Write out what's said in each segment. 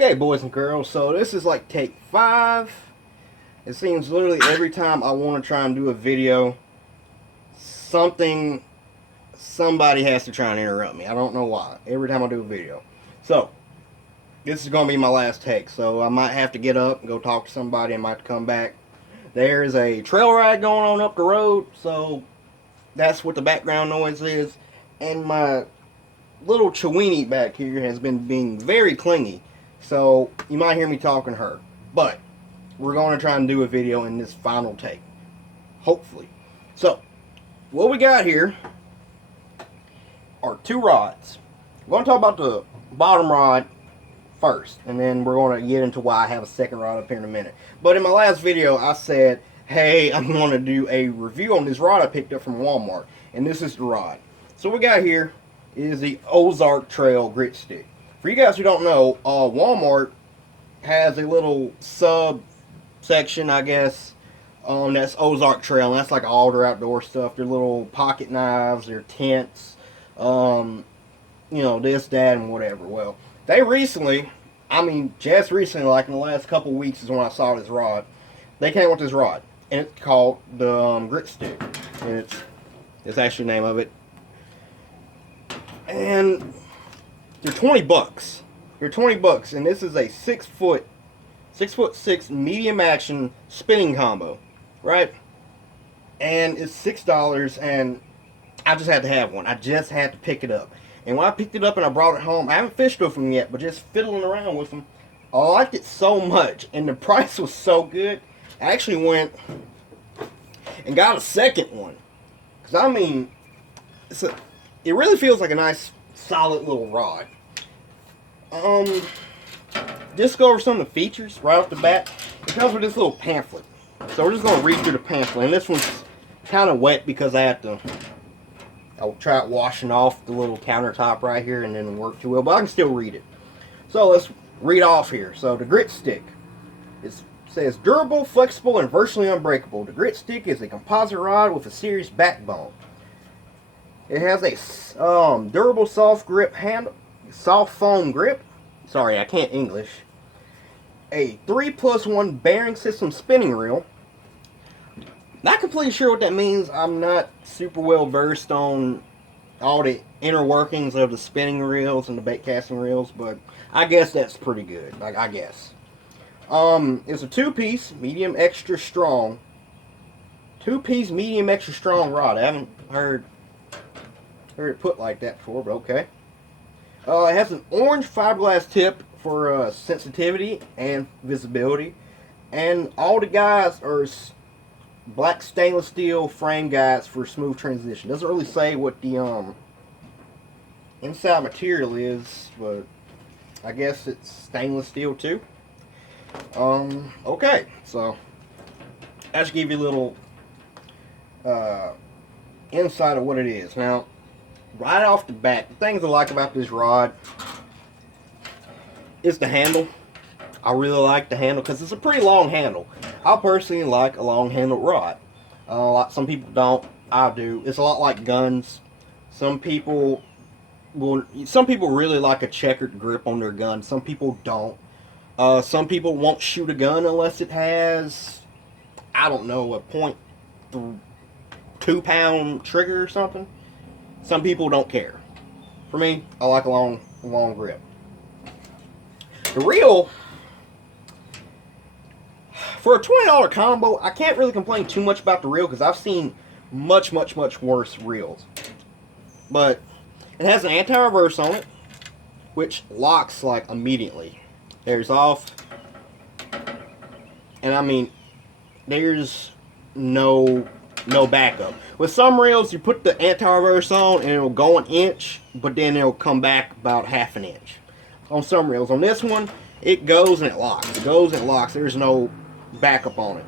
Okay, boys and girls, so this is like take 5. It seems literally every time I want to try and do a video, somebody has to try and interrupt me. I don't know why. Every time I do a video. So, this is going to be my last take, so I might have to get up and go talk to somebody. I might have to come back. There's a trail ride going on up the road, so that's what the background noise is. And my little Chiweenie back here has been being very clingy. So, you might hear me talking to her. But, we're going to try and do a video in this final take. Hopefully. So, what we got here are 2 rods. We're going to talk about the bottom rod first. And then we're going to get into why I have a second rod up here in a minute. But in my last video, I said, hey, I'm going to do a review on this rod I picked up from Walmart. And this is the rod. So, what we got here is the Ozark Trail Grit Stick. For you guys who don't know, Walmart has a little subsection, I guess, that's Ozark Trail, and that's like all their outdoor stuff. Their little pocket knives, their tents, you know, this, that, and whatever. Well, they recently, just recently, like in the last couple weeks is when I saw this rod. They came with this rod, and it's called the Grit Stick, and it's actually the name of it. And they're $20. They're $20, and this is a 6'6" medium action spinning combo, right? And it's $6, and I just had to have one. I just had to pick it up. And when I picked it up and I brought it home, I haven't fished with them yet, but just fiddling around with them, I liked it so much, and the price was so good. I actually went and got a second one, because it really feels like a nice, solid little rod. Just go over some of the features right off the bat. It comes with this little pamphlet. So we're just going to read through the pamphlet. And this one's kind of wet because I'll try washing off the little countertop right here and then work too well. But I can still read it. So let's read off here. So the Grit Stick. It says, durable, flexible, and virtually unbreakable. The Grit Stick is a composite rod with a serious backbone. It has a durable soft grip handle. Soft foam grip. Sorry, I can't English. A 3+1 bearing system spinning reel. Not completely sure what that means. I'm not super well versed on all the inner workings of the spinning reels and the bait casting reels, but I guess that's pretty good. I guess. It's a 2-piece medium extra strong. 2-piece medium extra strong rod. I haven't heard it put like that before, but okay. It has an orange fiberglass tip for sensitivity and visibility. And all the guides are black stainless steel frame guides for smooth transition. Doesn't really say what the inside material is, but I guess it's stainless steel too. Okay, so I should give you a little insight of what it is. Now, right off the bat, the things I like about this rod is the handle. I really like the handle because it's a pretty long handle. I personally like a long handled rod. Some people don't. I do. It's a lot like guns. Some people really like a checkered grip on their gun. Some people don't. Some people won't shoot a gun unless it has, I don't know, a .2 pound trigger or something. Some people don't care. For me, I like a long grip. The reel, for a $20 combo, I can't really complain too much about the reel because I've seen much worse reels. But it has an anti-reverse on it, which locks like immediately. There's off. And there's no backup. With some reels, you put the anti-reverse on and it'll go an inch, but then it'll come back about half an inch. On some reels. On this one, it goes and it locks. It goes and it locks. There's no backup on it.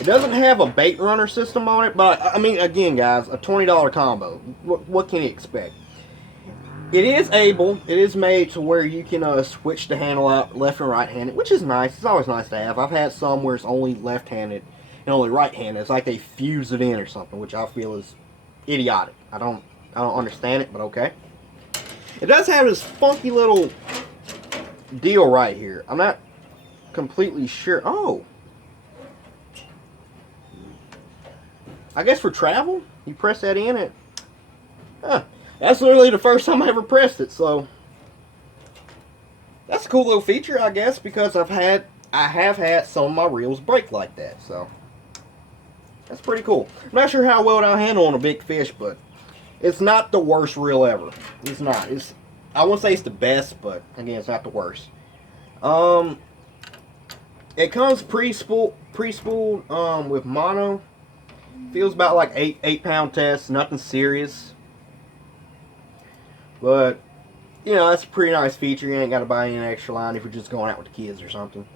It doesn't have a bait runner system on it, but again, guys, a $20 combo. What can you expect? It is made to where you can switch the handle out left and right-handed, which is nice. It's always nice to have. I've had some where it's only left-handed and only right-handed. It's like they fuse it in or something, which I feel is idiotic. I don't understand it, but okay. It does have this funky little deal right here. I'm not completely sure. Oh, I guess for travel, you press that in it. Huh. That's literally the first time I ever pressed it, so that's a cool little feature, I guess, because I have had some of my reels break like that, so that's pretty cool. I'm not sure how well it'll handle on a big fish, but it's not the worst reel ever. It's not. I won't say it's the best, but again, it's not the worst. It comes pre-spooled with mono. Feels about like 8-pound test, nothing serious. But you know, that's a pretty nice feature. You ain't got to buy any extra line if you're just going out with the kids or something.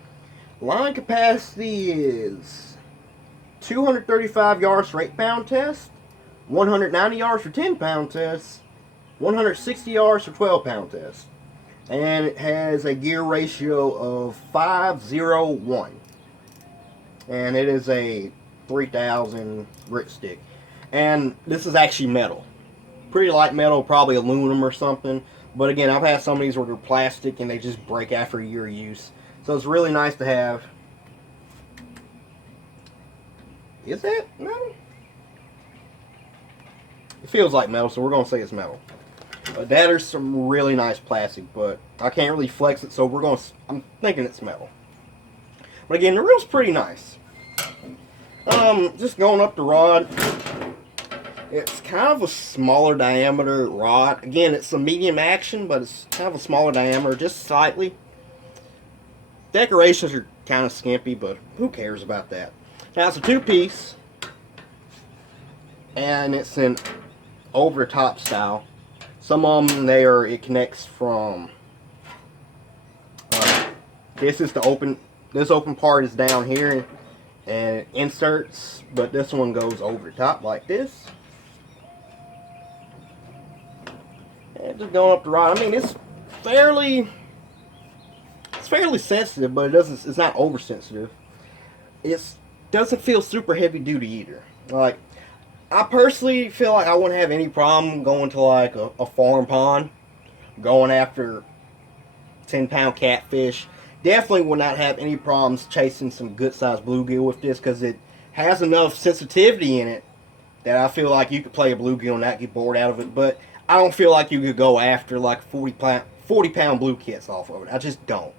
Line capacity is 235 yards for 8-pound test, 190 yards for 10-pound test, 160 yards for 12-pound test. And it has a gear ratio of 501. And it is a 3000 grit stick. And this is actually metal. Pretty light metal, probably aluminum or something. But again, I've had some of these where they're plastic and they just break after a year of use. So it's really nice to have. Is that metal? It feels like metal, so we're going to say it's metal. That is some really nice plastic, but I can't really flex it, so I'm thinking it's metal. But again, the reel's pretty nice. Just going up the rod. It's kind of a smaller diameter rod. Again, it's a medium action, but it's kind of a smaller diameter, just slightly. Decorations are kind of skimpy, but who cares about that? Now, it's a two-piece, and it's an over-the-top style. Some of them, it connects from, this open part is down here, and it inserts, but this one goes over the top like this. And just going up the rod. I mean, it's fairly sensitive, but it's not oversensitive. It doesn't feel super heavy duty either. Like, I personally feel like I wouldn't have any problem going to like a farm pond, going after 10-pound catfish. Definitely would not have any problems chasing some good sized bluegill with this, because it has enough sensitivity in it that I feel like you could play a bluegill and not get bored out of it. But I don't feel like you could go after like 40-pound blue kits off of it. I just don't.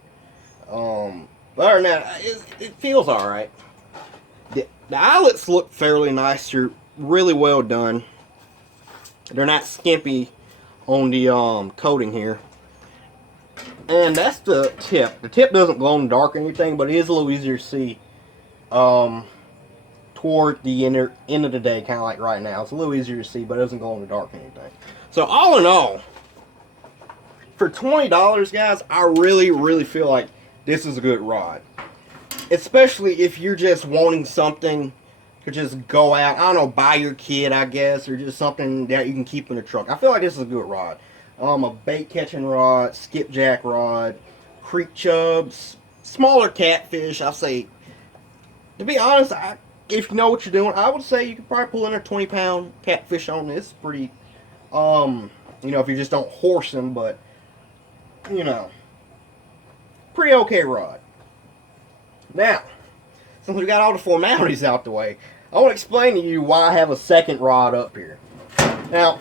But other than that, it feels alright. The eyelets look fairly nice. They're really well done. They're not skimpy on the coating here. And that's the tip. The tip doesn't glow in the dark or anything, but it is a little easier to see toward the end of the day, kind of like right now. It's a little easier to see, but it doesn't glow in the dark or anything. So all in all, for $20, guys, I really feel like this is a good rod. Especially if you're just wanting something to just go out, I don't know, buy your kid, I guess, or just something that you can keep in the truck. I feel like this is a good rod. A bait catching rod, skipjack rod, creek chubs, smaller catfish. I say, to be honest, if you know what you're doing, I would say you could probably pull in a 20-pound catfish on this. Pretty, you know, if you just don't horse them, but, you know, pretty okay rod. Now, since we got all the formalities out the way, I want to explain to you why I have a second rod up here. Now,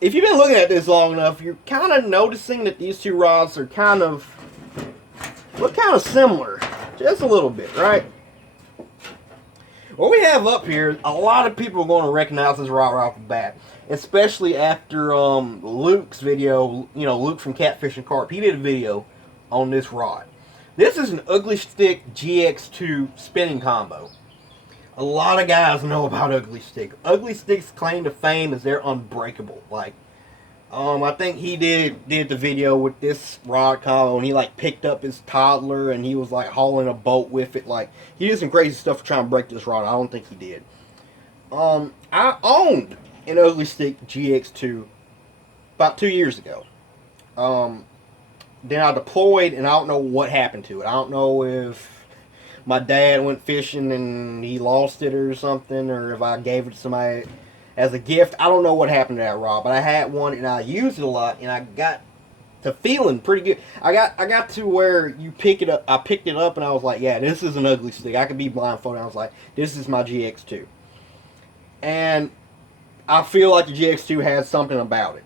if you've been looking at this long enough, you're kind of noticing that these two rods are look kind of similar. Just a little bit, right? What we have up here, a lot of people are going to recognize this rod right off the bat. Especially after Luke's video, you know, Luke from Catfish and Carp. He did a video on this rod. This is an Ugly Stik GX2 spinning combo. A lot of guys know about Ugly Stik. Ugly Stik's claim to fame is they're unbreakable. Like, I think he did the video with this rod combo, and he like picked up his toddler and he was like hauling a boat with it. Like, he did some crazy stuff to try and break this rod. I don't think he did. I owned an Ugly Stik GX2 about 2 years ago. Then I deployed, and I don't know what happened to it. I don't know if my dad went fishing and he lost it or something, or if I gave it to somebody as a gift. I don't know what happened to that rod, but I had one and I used it a lot, and I got the feeling pretty good. I got to where you pick it up. I picked it up and I was like, yeah, this is an ugly stick. I could be blindfolded. I was like, this is my GX2. And I feel like the GX2 has something about it.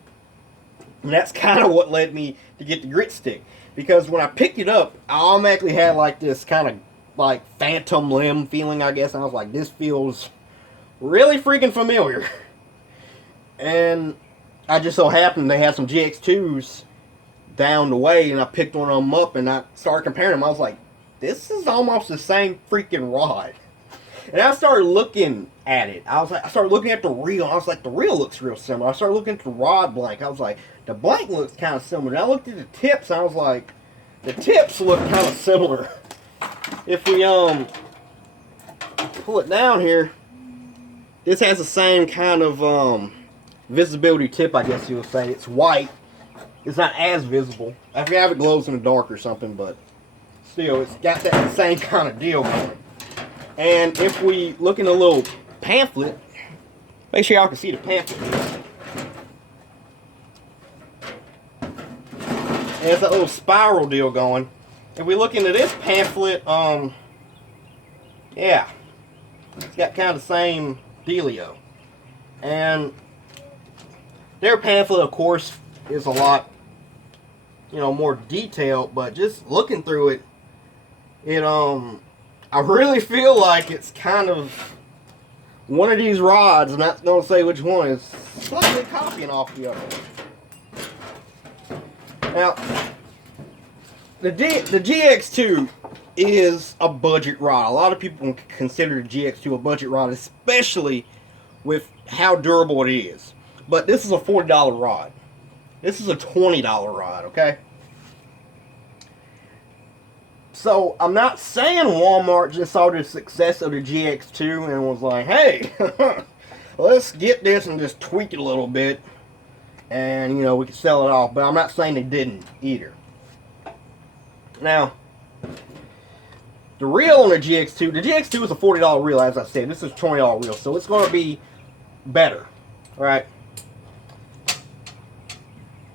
And that's kind of what led me to get the grit stick. Because when I picked it up, I automatically had like this kind of like phantom limb feeling, I guess. And I was like, this feels really freaking familiar. And I just so happened they had some GX2s down the way, and I picked one of them up and I started comparing them. I was like, this is almost the same freaking rod. And I started looking at it. I started looking at the reel. I was like, the reel looks real similar. I started looking at the rod blank. I was like, the blank looks kind of similar. And I looked at the tips. And I was like, the tips look kind of similar. If we pull it down here, this has the same kind of visibility tip, I guess you would say. It's white. It's not as visible. I forget if it glows in the dark or something, but still, it's got that same kind of deal going. And if we look in a little pamphlet, make sure y'all can see the pamphlet. And it's that little spiral deal going. If we look into this pamphlet, yeah, it's got kind of the same dealio. And their pamphlet, of course, is a lot, more detailed, but just looking through it, I really feel like it's kind of one of these rods, I'm not going to say which one, is slightly copying off the other one. Now, the GX2 is a budget rod. A lot of people consider the GX2 a budget rod, especially with how durable it is. But this is a $40 rod. This is a $20 rod, okay? So, I'm not saying Walmart just saw the success of the GX2 and was like, hey, let's get this and just tweak it a little bit. And, we can sell it off. But I'm not saying they didn't either. Now, the reel on the GX2 is a $40 reel, as I said. This is a $20 reel, so it's going to be better, right?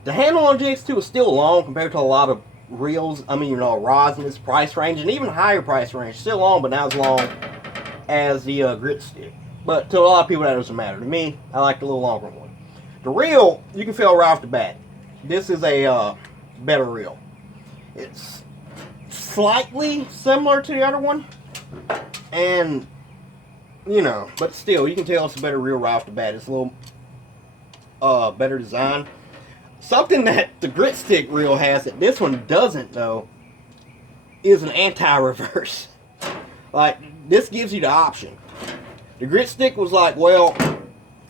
The handle on GX2 is still long compared to a lot of reels, rods in this price range, and even higher price range. Still long, but not as long as the grit stick. But to a lot of people, that doesn't matter. To me, I like the little longer one. The reel, you can feel right off the bat. This is a better reel. It's slightly similar to the other one, and but still, you can tell it's a better reel right off the bat. It's a little better design. Something that the grit stick reel has that this one doesn't, though, is an anti-reverse. Like, this gives you the option. The grit stick was like, well,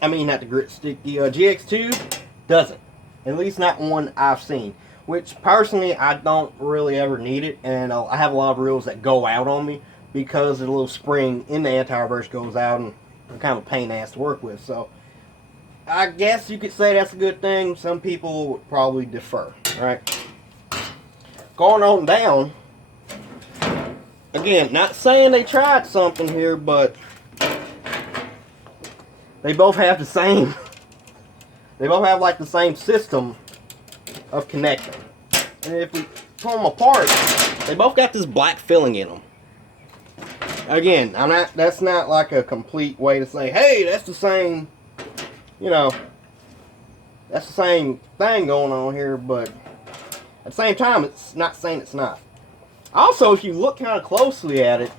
not the grit stick, the GX2 doesn't. At least not one I've seen. Which, personally, I don't really ever need it. And I have a lot of reels that go out on me because the little spring in the anti-reverse goes out and I'm kind of a pain in the ass to work with. So, I guess you could say that's a good thing. Some people would probably defer, right? Going on down. Again, not saying they tried something here, but they both have the same. They both have like the same system of connecting. And if we pull them apart, they both got this black filling in them. Again, that's not like a complete way to say, hey, that's the same. That's the same thing going on here, but at the same time, it's not saying it's not. Also, if you look kind of closely at it,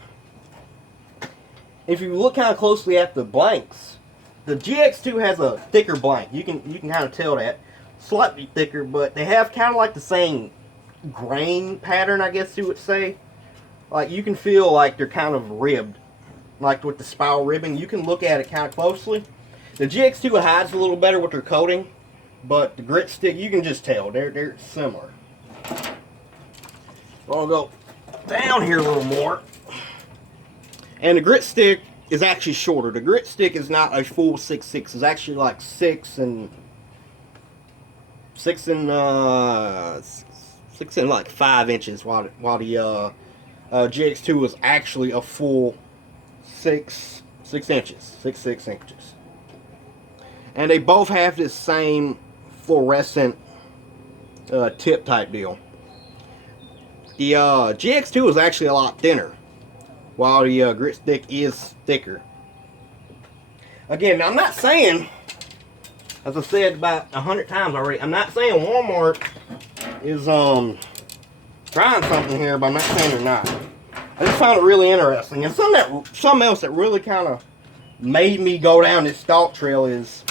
if you look kind of closely at the blanks, the GX2 has a thicker blank. You can kind of tell that. Slightly thicker, but they have kind of like the same grain pattern, I guess you would say. Like, you can feel like they're kind of ribbed. Like with the spiral ribbing, you can look at it kind of closely. The GX2 hides a little better with their coating, but the grit stick, you can just tell. They're similar. I'll go down here a little more. And the grit stick is actually shorter. The grit stick is not a full 6'6". It's actually like 6 and like 5 inches, while the GX2 is actually a full 6 inches, 6 inches. And they both have this same fluorescent tip type deal. The GX2 is actually a lot thinner, while the grit stick is thicker. Again, I'm not saying, as I said about 100 times already, I'm not saying Walmart is trying something here, but I'm not saying they're not. I just found it really interesting. And something else that really kind of made me go down this stalk trail is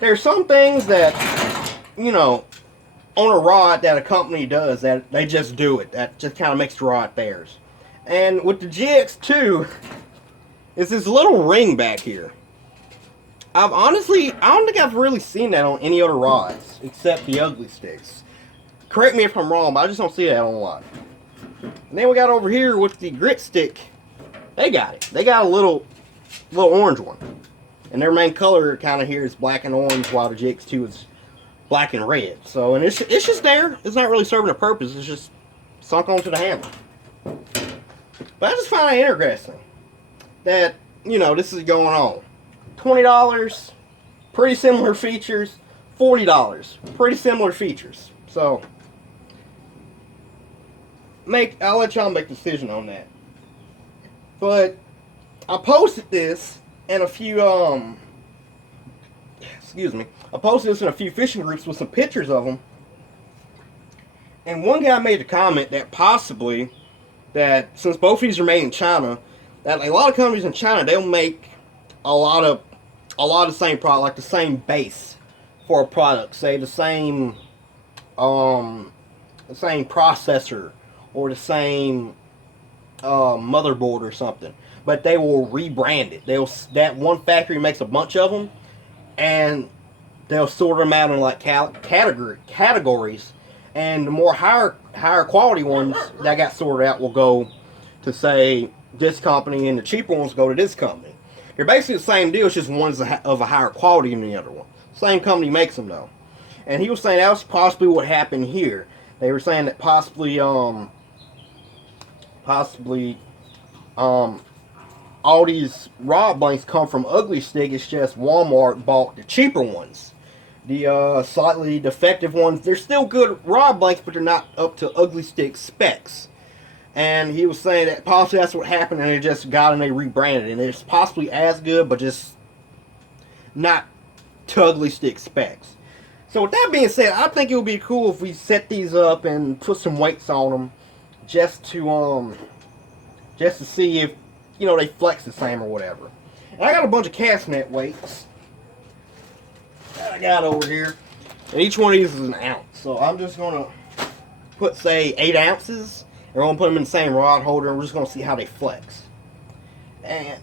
there's some things that, you know, on a rod that a company does that they just do it. That just kind of makes the rod theirs. And with the GX2, it's this little ring back here. I don't think I've really seen that on any other rods except the ugly sticks. Correct me if I'm wrong, but I just don't see that on a lot. And then we got over here with the grit stick. They got it. They got a little orange one. And their main color kind of here is black and orange, while the GX2 is black and red. So, and it's just there. It's not really serving a purpose. It's just sunk onto the handle. But I just find it interesting that, you know, this is going on. $20, pretty similar features. $40, pretty similar features. So, I'll let y'all make a decision on that. But I posted this in a few I posted this in a few fishing groups with some pictures of them. And one guy made a comment that possibly, that since both of these are made in China, that a lot of companies in China, they'll make a lot of the same product, like the same base for a product, say the same processor or the same motherboard or something, but they will rebrand it. That one factory makes a bunch of them, and they'll sort them out in like categories, and the more higher quality ones that got sorted out will go to, say, this company, and the cheaper ones go to this company. They're basically the same deal, it's just one's of a higher quality than the other one. Same company makes them though. And he was saying that was possibly what happened here. They were saying that possibly all these rod blanks come from Ugly Stik. It's just Walmart bought the cheaper ones. The slightly defective ones, they're still good rod blanks, but they're not up to Ugly Stik specs. And he was saying that possibly that's what happened, and they just got and they rebranded, and it's possibly as good, but just not to Ugly Stik specs. So with that being said, I think it would be cool if we set these up and put some weights on them, just to see if, you know, they flex the same or whatever. And I got a bunch of cast net weights that I got over here, and each one of these is an ounce. So I'm just gonna put, say, 8 ounces. We're going to put them in the same rod holder, and we're just going to see how they flex. And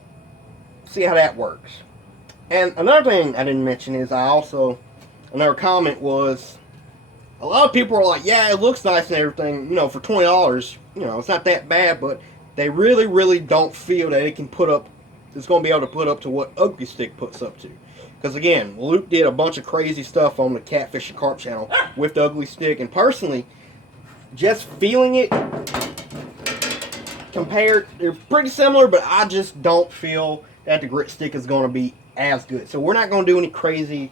see how that works. And another thing I didn't mention is another comment was, a lot of people are like, yeah, it looks nice and everything, you know, for $20, you know, it's not that bad, but they really, really don't feel that it's going to be able to put up to what Ugly Stik puts up to. Because again, Luke did a bunch of crazy stuff on the Catfish and Carp channel with the Ugly Stik, and personally, just feeling it compared, they're pretty similar, but I just don't feel that the grit stick is going to be as good. So we're not going to do any crazy,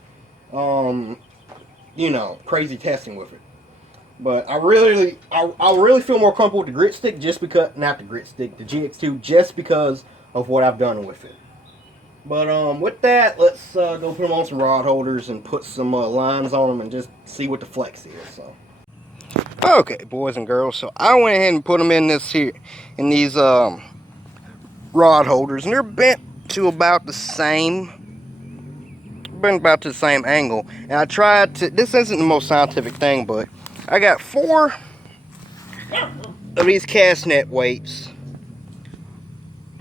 crazy testing with it. But I really feel more comfortable with the grit stick just because, not the grit stick, the GX2, just because of what I've done with it. But with that, let's go put them on some rod holders and put some lines on them and just see what the flex is. So. Okay, boys and girls, so I went ahead and put them in these rod holders, and they're bent to about the same angle. And I tried to, this isn't the most scientific thing, but I got 4 of these cast net weights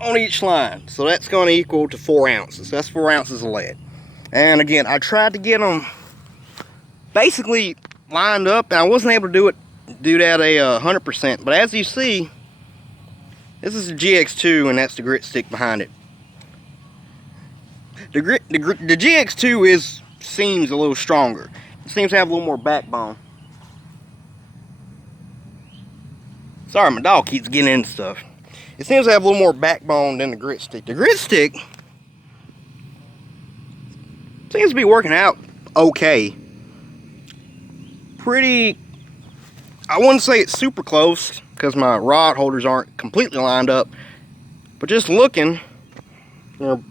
on each line, so that's going to equal to 4 ounces. That's 4 ounces of lead. And again, I tried to get them basically lined up, and I wasn't able to do that 100%, but as you see, this is the GX2, and that's the grit stick behind it. The GX2 seems a little stronger. It seems to have a little more backbone. Sorry, my dog keeps getting into stuff. It seems to have a little more backbone than the grit stick. The grit stick seems to be working out okay. pretty, I wouldn't say it's super close because my rod holders aren't completely lined up, but just looking, you know,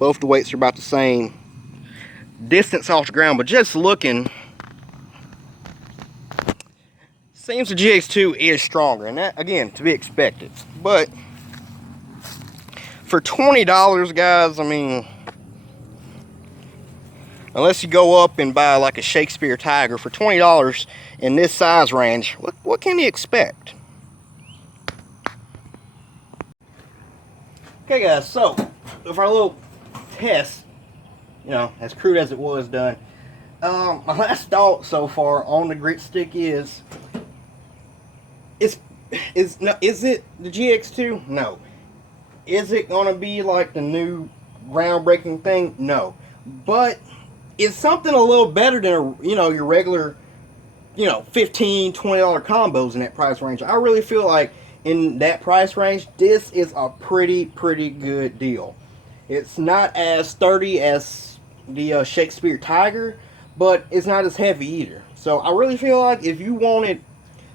both the weights are about the same distance off the ground, but just looking, seems the GX2 is stronger, and that, again, to be expected. But for $20, guys, I mean, unless you go up and buy like a Shakespeare Tiger for $20 in this size range, what can you expect? Okay, guys, so with our little test, you know, as crude as it was done, my last thought so far on the grit stick is it the GX2? No. Is it gonna be like the new groundbreaking thing? No. But it's something a little better than, you know, your regular, you know, $15, $20 combos in that price range. I really feel like in that price range, this is a pretty good deal. It's not as sturdy as the Shakespeare Tiger, but it's not as heavy either. So I really feel like if you wanted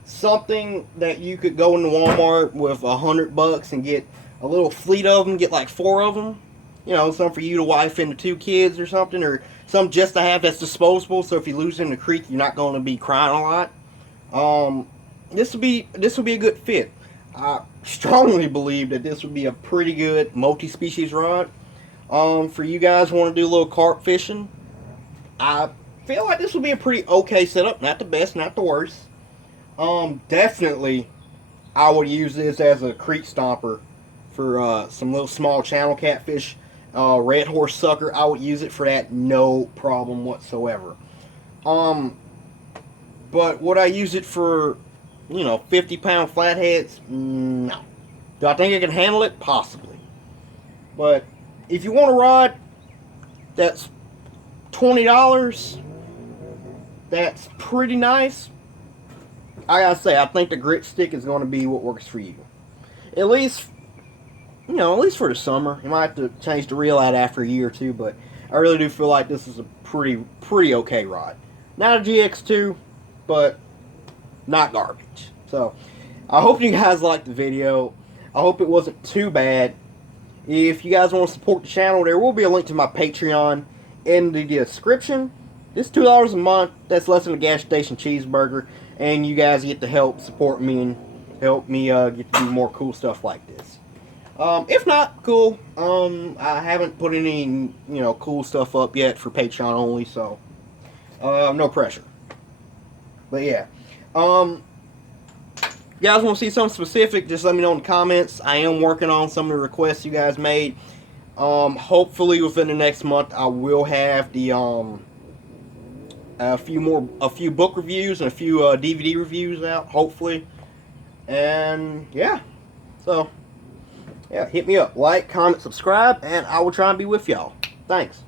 something that you could go into Walmart with $100 and get a little fleet of them, get like 4 of them, you know, some for you to wife into 2 kids or something, or some just to have that's disposable, so if you lose in the creek, you're not going to be crying a lot. This would be a good fit. I strongly believe that this would be a pretty good multi-species rod. For you guys who want to do a little carp fishing, I feel like this would be a pretty okay setup. Not the best, not the worst. Definitely, I would use this as a creek stomper for some little small channel catfish. Red horse sucker, I would use it for that, no problem whatsoever. But would I use it for, you know, 50-pound flatheads? No. Do I think I can handle it? Possibly. But if you want a rod that's $20, that's pretty nice, I gotta say, I think the grit stick is going to be what works for you. At least, you know, at least for the summer. You might have to change the reel out after a year or two, but I really do feel like this is a pretty okay rod. Not a GX2, but not garbage. So, I hope you guys liked the video. I hope it wasn't too bad. If you guys want to support the channel, there will be a link to my Patreon in the description. It's $2 a month. That's less than a gas station cheeseburger. And you guys get to help support me and help me get to do more cool stuff like this. If not, cool. I haven't put any, you know, cool stuff up yet for Patreon only, so no pressure. But yeah, you guys want to see something specific, just let me know in the comments. I am working on some of the requests you guys made. Hopefully within the next month I will have the a few book reviews and a few DVD reviews out, hopefully. And yeah, so yeah, hit me up, like, comment, subscribe, and I will try and be with y'all. Thanks.